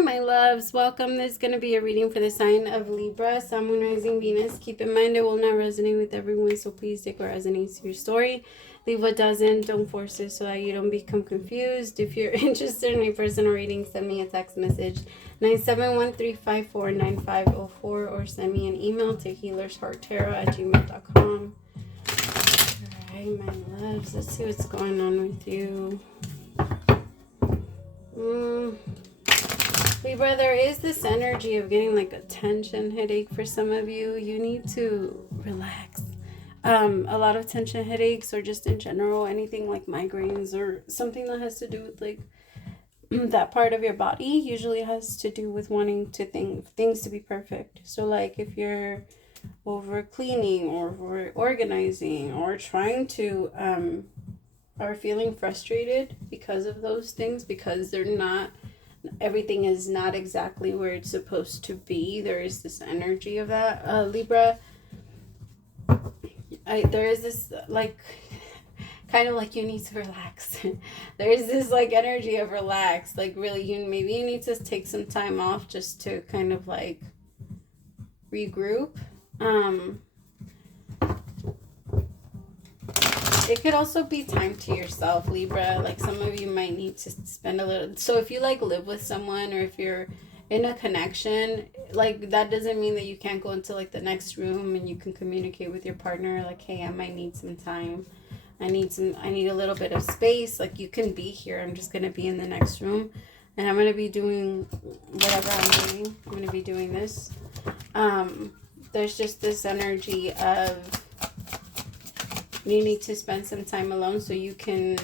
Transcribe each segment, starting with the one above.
Hi, my loves. Welcome. This is going to be a reading for the sign of Libra, Sun, Moon, Rising, Venus. Keep in mind it will not resonate with everyone, so please take what resonates to your story. Leave what doesn't. Don't force it so that you don't become confused. If you're interested in a personal reading, send me a text message 971-354-9504 or send me an email to HealersHeartTarot@gmail.com. Alright, my loves. Let's see what's going on with you. Libra, there is this energy of getting like a tension headache for some of you. You need to relax. A lot of tension headaches, or just in general, anything like migraines or something that has to do with like that part of your body usually has to do with wanting to things to be perfect. So like if you're over cleaning or over organizing or trying to are feeling frustrated because of those things, because everything is not exactly where it's supposed to be. There is this energy of that, Libra. There is this like kind of like you need to relax. There's this like energy of relax, like really maybe you need to take some time off just to kind of like regroup. It could also be time to yourself, Libra. Like some of you might need to spend a little. So if you like live with someone, or if you're in a connection, like that doesn't mean that you can't go into like the next room and you can communicate with your partner. Like, hey, I might need some time. I need a little bit of space. Like you can be here. I'm just going to be in the next room and I'm going to be doing whatever I'm doing. I'm going to be doing this. There's just this energy of you need to spend some time alone so you can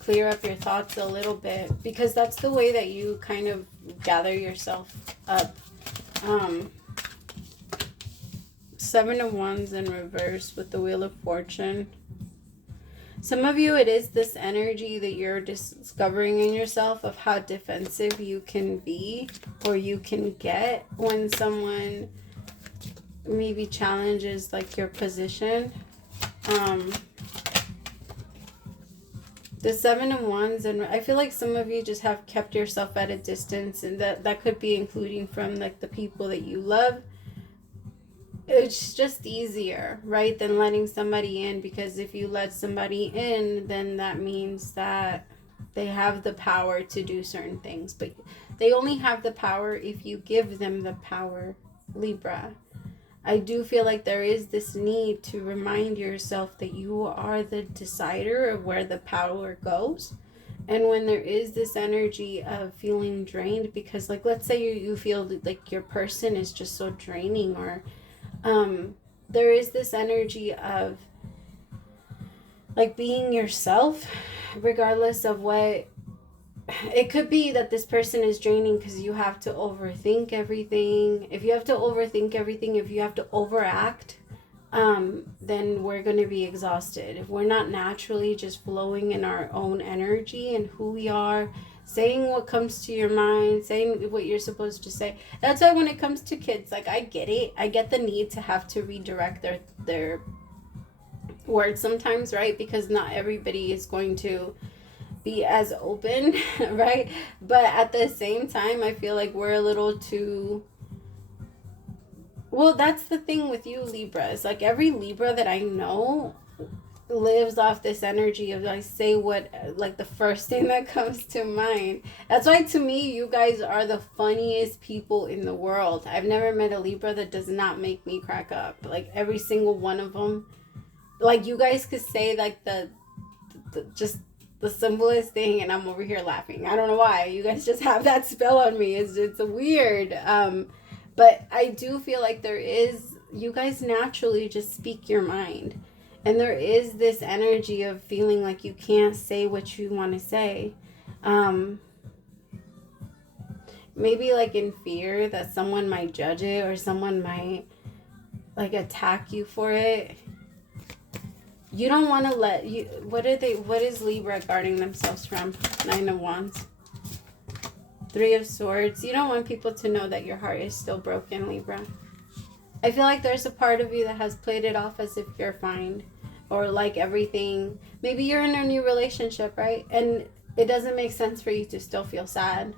clear up your thoughts a little bit, because that's the way that you kind of gather yourself up. 7 of Wands in reverse with the Wheel of Fortune. Some of you, it is this energy that you're discovering in yourself of how defensive you can be or you can get when someone maybe challenges like your position. The 7 of Wands, and I feel like some of you just have kept yourself at a distance, and that could be including from like the people that you love. It's just easier, right, than letting somebody in, because if you let somebody in, then that means that they have the power to do certain things, but they only have the power if you give them the power, Libra. I do feel like there is this need to remind yourself that you are the decider of where the power goes. And when there is this energy of feeling drained, because like let's say you feel like your person is just so draining, or there is this energy of like being yourself regardless of what. It could be that this person is draining because you have to overthink everything. If you have to overthink everything, if you have to overact, then we're going to be exhausted. If we're not naturally just flowing in our own energy and who we are, saying what comes to your mind, saying what you're supposed to say. That's why when it comes to kids, like I get it. I get the need to have to redirect their words sometimes, right? Because not everybody is going to be as open, right? But at the same time, I feel like we're a little too. Well, that's the thing with you Libras. Like every Libra that I know lives off this energy of I say what, like the first thing that comes to mind. That's why to me you guys are the funniest people in the world. I've never met a Libra that does not make me crack up. Like every single one of them. Like you guys could say like the just the simplest thing and I'm over here laughing. I don't know why. You guys just have that spell on me. It's weird. But I do feel like you guys naturally just speak your mind. And there is this energy of feeling like you can't say what you want to say. Maybe like in fear that someone might judge it or someone might like attack you for it. You don't want to what is Libra guarding themselves from? 9 of Wands. 3 of Swords. You don't want people to know that your heart is still broken, Libra. I feel like there's a part of you that has played it off as if you're fine. Or like everything. Maybe you're in a new relationship, right? And it doesn't make sense for you to still feel sad.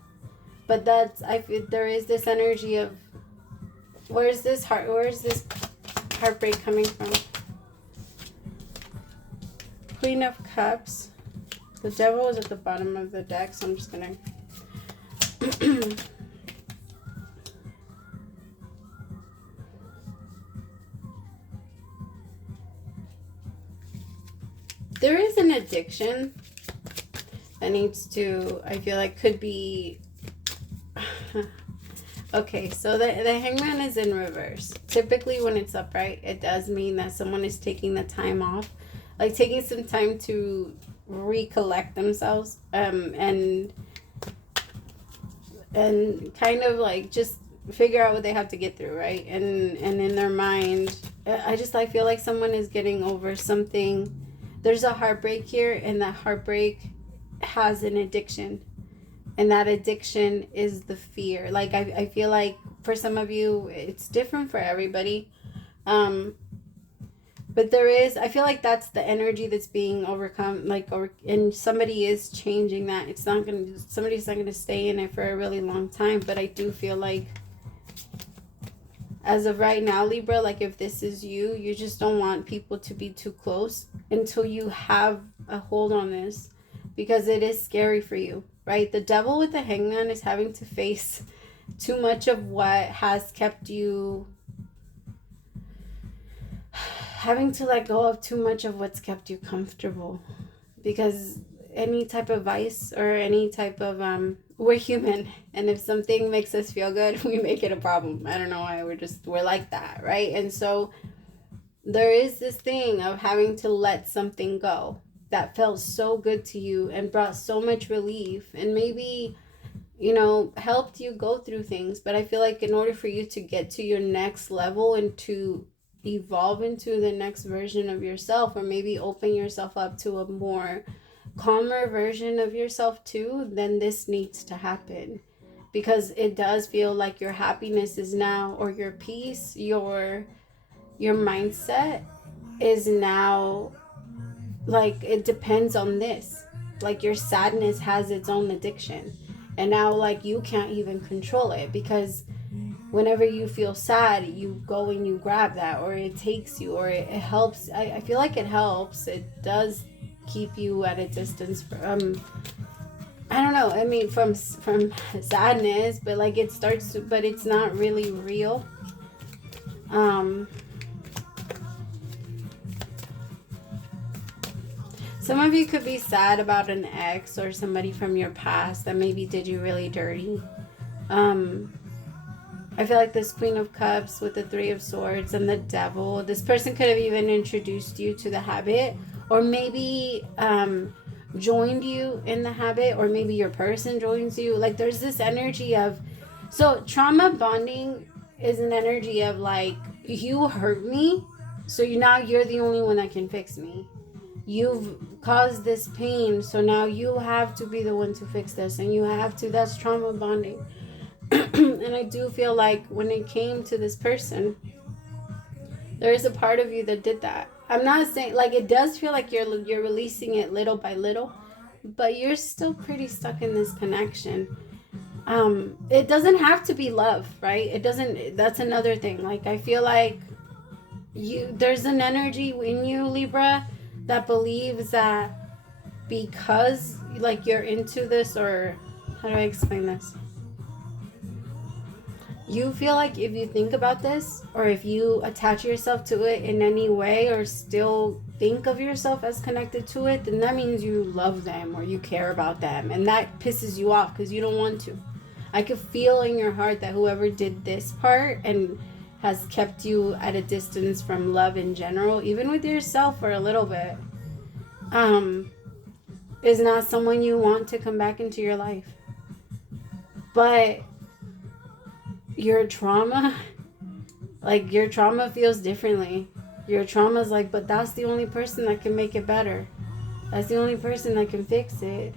But that's, I feel there is this energy of, where's this heartbreak coming from? Queen of Cups. The Devil is at the bottom of the deck, so I'm just gonna there is an addiction that needs to, I feel like, could be okay, so the Hangman is in reverse. Typically when it's upright, it does mean that someone is taking the time off, like taking some time to recollect themselves, and kind of like just figure out what they have to get through, right? And in their mind, I feel like someone is getting over something. There's a heartbreak here, and that heartbreak has an addiction, and that addiction is the fear. Like I feel like for some of you it's different for everybody, but there is, I feel like that's the energy that's being overcome, and somebody is changing that. Somebody's not gonna stay in it for a really long time. But I do feel like as of right now, Libra, like if this is you, you just don't want people to be too close until you have a hold on this, because it is scary for you, right? The Devil with the Hangman is having to face too much of what has kept you, having to let go of too much of what's kept you comfortable, because any type of vice or any type of we're human, and if something makes us feel good, we make it a problem. I don't know why, we're like that, right? And so there is this thing of having to let something go that felt so good to you and brought so much relief, and maybe, you know, helped you go through things. But I feel like in order for you to get to your next level and to evolve into the next version of yourself, or maybe open yourself up to a more calmer version of yourself too, then this needs to happen, because it does feel like your happiness is now, or your peace, your mindset is now, like, it depends on this. Like your sadness has its own addiction, and now like you can't even control it, because whenever you feel sad, you go and you grab that, or it takes you, or it helps. I feel like it helps. It does keep you at a distance from, I don't know, I mean from sadness, but like it starts to, but it's not really real. Some of you could be sad about an ex or somebody from your past that maybe did you really dirty. I feel like this Queen of Cups with the Three of Swords and the Devil, this person could have even introduced you to the habit, or maybe joined you in the habit, or maybe your person joins you. Like there's this energy of, so trauma bonding is an energy of like, you hurt me, so now you're the only one that can fix me. You've caused this pain, so now you have to be the one to fix this, and you have to, that's trauma bonding. And I do feel like when it came to this person, there is a part of you that did that. I'm not saying, like, it does feel like you're releasing it little by little, but you're still pretty stuck in this connection. It doesn't have to be love, right? It doesn't, that's another thing. Like, I feel like there's an energy in you, Libra, that believes that because, like, you're into this, or how do I explain this? You feel like if you think about this, or if you attach yourself to it in any way, or still think of yourself as connected to it, then that means you love them or you care about them. And that pisses you off because you don't want to. I could feel in your heart that whoever did this part and has kept you at a distance from love in general, even with yourself for a little bit, is not someone you want to come back into your life. But your trauma, like your trauma feels differently. Your trauma is like, but that's the only person that can make it better. That's the only person that can fix it.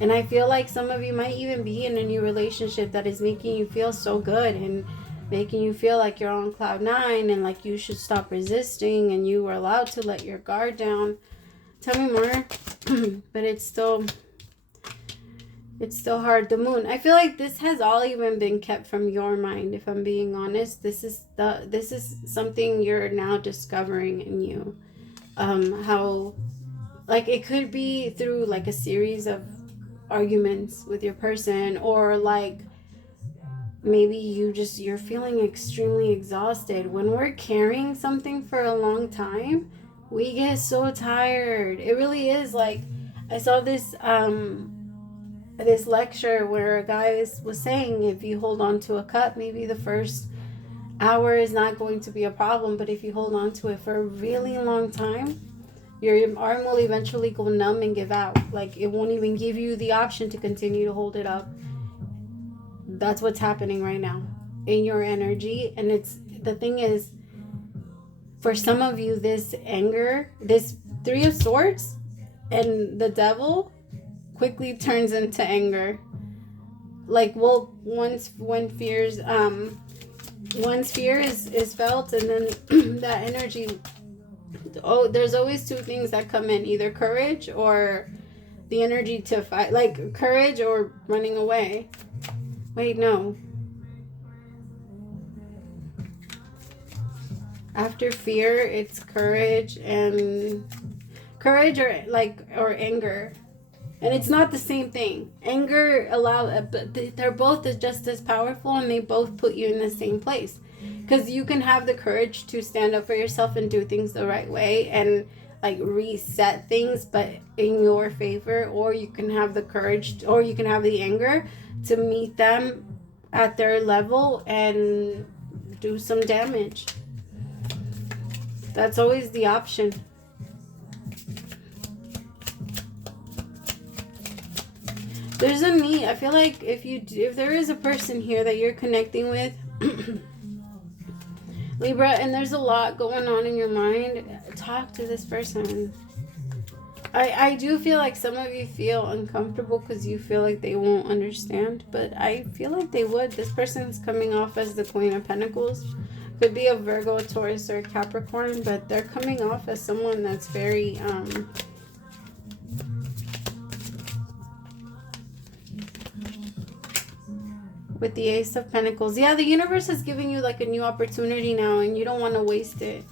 And I feel like some of you might even be in a new relationship that is making you feel so good and making you feel like you're on cloud 9 and like you should stop resisting and you are allowed to let your guard down. Tell me more. But it's still, It's still hard. The moon. I feel like this has all even been kept from your mind, if I'm being honest. This is something you're now discovering in you. How, like, it could be through like a series of arguments with your person, or like maybe you're feeling extremely exhausted. When we're carrying something for a long time, we get so tired. It really is. Like, I saw this lecture where a guy was saying, if you hold on to a cup, maybe the first hour is not going to be a problem, but if you hold on to it for a really long time, your arm will eventually go numb and give out. Like, it won't even give you the option to continue to hold it up. That's what's happening right now in your energy. And it's, the thing is, for some of you, this anger, this Three of Swords and the Devil quickly turns into anger. Like, well, once when fears once fear is felt, and then that energy, oh, there's always two things that come in, either courage or the energy to fight, like courage or running away. Wait, no. After fear, it's courage or anger. And it's not the same thing. Anger but they're both just as powerful, and they both put you in the same place. Because you can have the courage to stand up for yourself and do things the right way and like reset things, but in your favor. Or you can have the courage, or you can have the anger to meet them at their level and do some damage. That's always the option. There's a need. I feel like if there is a person here that you're connecting with, Libra, and there's a lot going on in your mind, talk to this person. I do feel like some of you feel uncomfortable because you feel like they won't understand, but I feel like they would. This person's coming off as the Queen of Pentacles. Could be a Virgo, Taurus, or Capricorn, but they're coming off as someone that's very with the Ace of Pentacles. Yeah, the universe is giving you like a new opportunity now, and you don't want to waste it.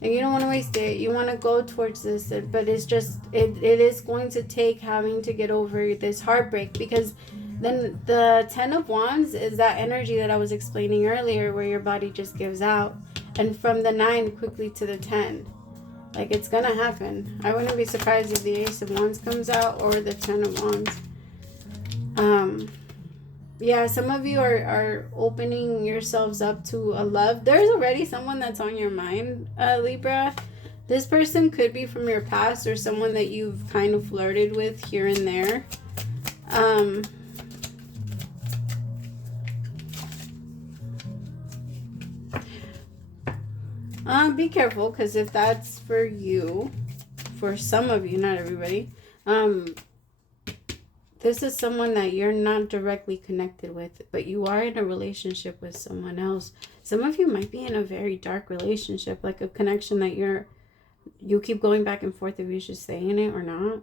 And you don't want to waste it. You want to go towards this, but it's just, it is going to take having to get over this heartbreak, because then the 10 of Wands is that energy that I was explaining earlier, where your body just gives out. And from the 9 quickly to the 10. Like, it's going to happen. I wouldn't be surprised if the Ace of Wands comes out or the 10 of Wands. Yeah, some of you are opening yourselves up to a love. There's already someone that's on your mind, Libra. This person could be from your past, or someone that you've kind of flirted with here and there. Be careful, because if that's for you, for some of you, not everybody, this is someone that you're not directly connected with, but you are in a relationship with someone else. Some of you might be in a very dark relationship, like a connection that you keep going back and forth if you should stay in it or not.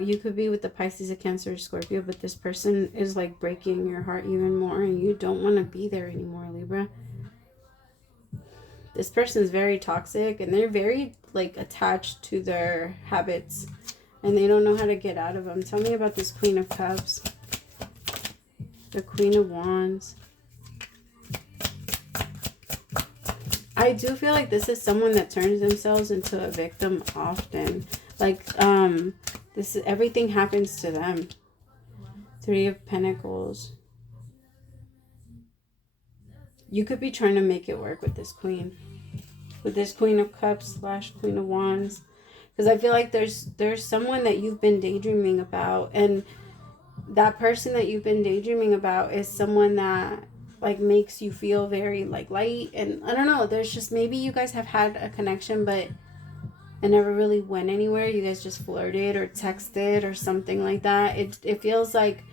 You could be with the Pisces, a Cancer, or Scorpio, but this person is like breaking your heart even more, and you don't want to be there anymore, Libra. This person is very toxic, and they're very like attached to their habits, and they don't know how to get out of them. Tell me about this Queen of Cups. The Queen of Wands. I do feel like this is someone that turns themselves into a victim often. Like, everything happens to them. 3 of Pentacles. You could be trying to make it work with this queen. With this Queen of Cups / Queen of Wands. Because I feel like there's someone that you've been daydreaming about, and that person that you've been daydreaming about is someone that like makes you feel very like light, and I don't know, there's just, maybe you guys have had a connection, but it never really went anywhere. You guys just flirted or texted or something like that. It feels like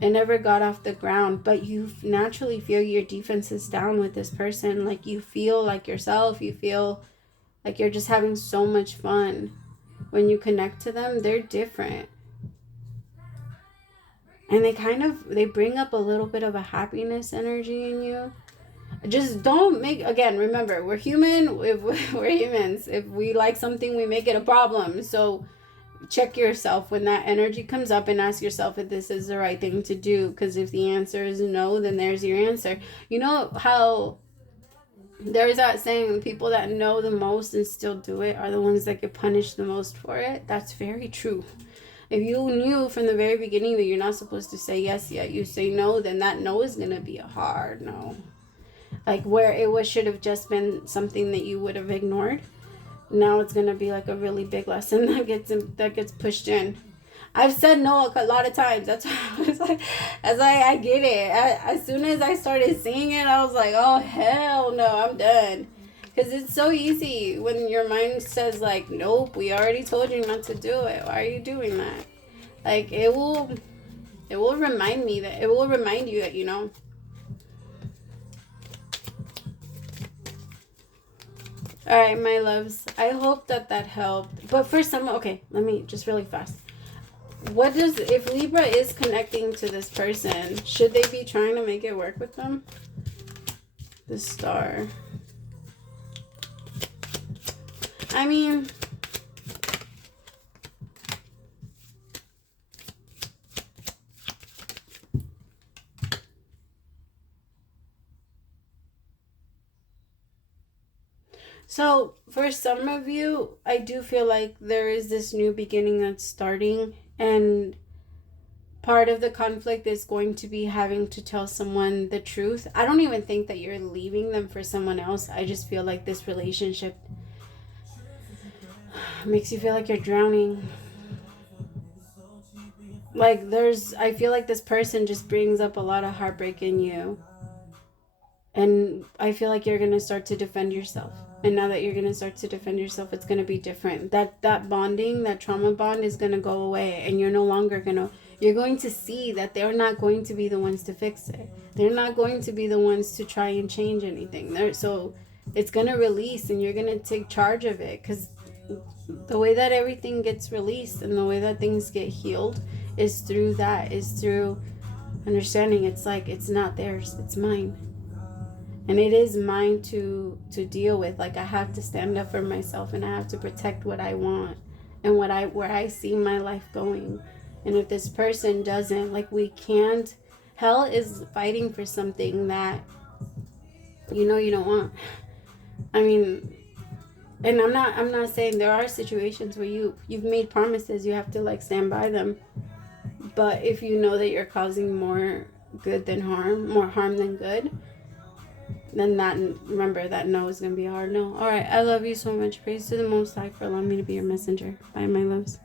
it never got off the ground, but you naturally feel your defenses down with this person. Like, you feel like yourself. You feel like you're just having so much fun when you connect to them. They're different. And they bring up a little bit of a happiness energy in you. Just don't make, again, remember, we're human. We're humans. If we like something, we make it a problem. So check yourself when that energy comes up and ask yourself if this is the right thing to do. Because if the answer is no, then there's your answer. You know how there's that saying, the people that know the most and still do it are the ones that get punished the most for it? That's very true. If you knew from the very beginning that you're not supposed to say yes, yet you say no, then that no is going to be a hard no. Like where it should have just been something that you would have ignored. Now it's going to be like a really big lesson that gets pushed in. I've said no a lot of times. That's why I was like, I get it. As soon as I started seeing it, I was like, oh, hell no, I'm done. Because it's so easy when your mind says, like, nope, we already told you not to do it. Why are you doing that? Like, it will remind you that, you know. All right, my loves. I hope that helped. But for some, okay, let me just really fast. If Libra is connecting to this person, should they be trying to make it work with them? The Star. I mean, so for some of you, I do feel like there is this new beginning that's starting, and part of the conflict is going to be having to tell someone the truth. I don't even think that you're leaving them for someone else. I just feel like this relationship makes you feel like you're drowning. Like I feel like this person just brings up a lot of heartbreak in you. And I feel like you're going to start to defend yourself. And now that you're going to start to defend yourself, it's going to be different. That bonding, that trauma bond is going to go away. And you're no longer you're going to see that they're not going to be the ones to fix it. They're not going to be the ones to try and change anything. So it's going to release, and you're going to take charge of it. Because the way that everything gets released and the way that things get healed is through understanding. It's like, it's not theirs, it's mine. And it is mine to deal with. Like, I have to stand up for myself, and I have to protect what I want and where I see my life going. And if this person doesn't, like, we can't. Hell is fighting for something that you know you don't want. I mean, and I'm not saying, there are situations where you've made promises, you have to like stand by them. But if you know that you're causing more good than harm, more harm than good, then remember that no is going to be a hard no. All right, I love you so much. Praise to the Most High for allowing me to be your messenger. Bye, my loves.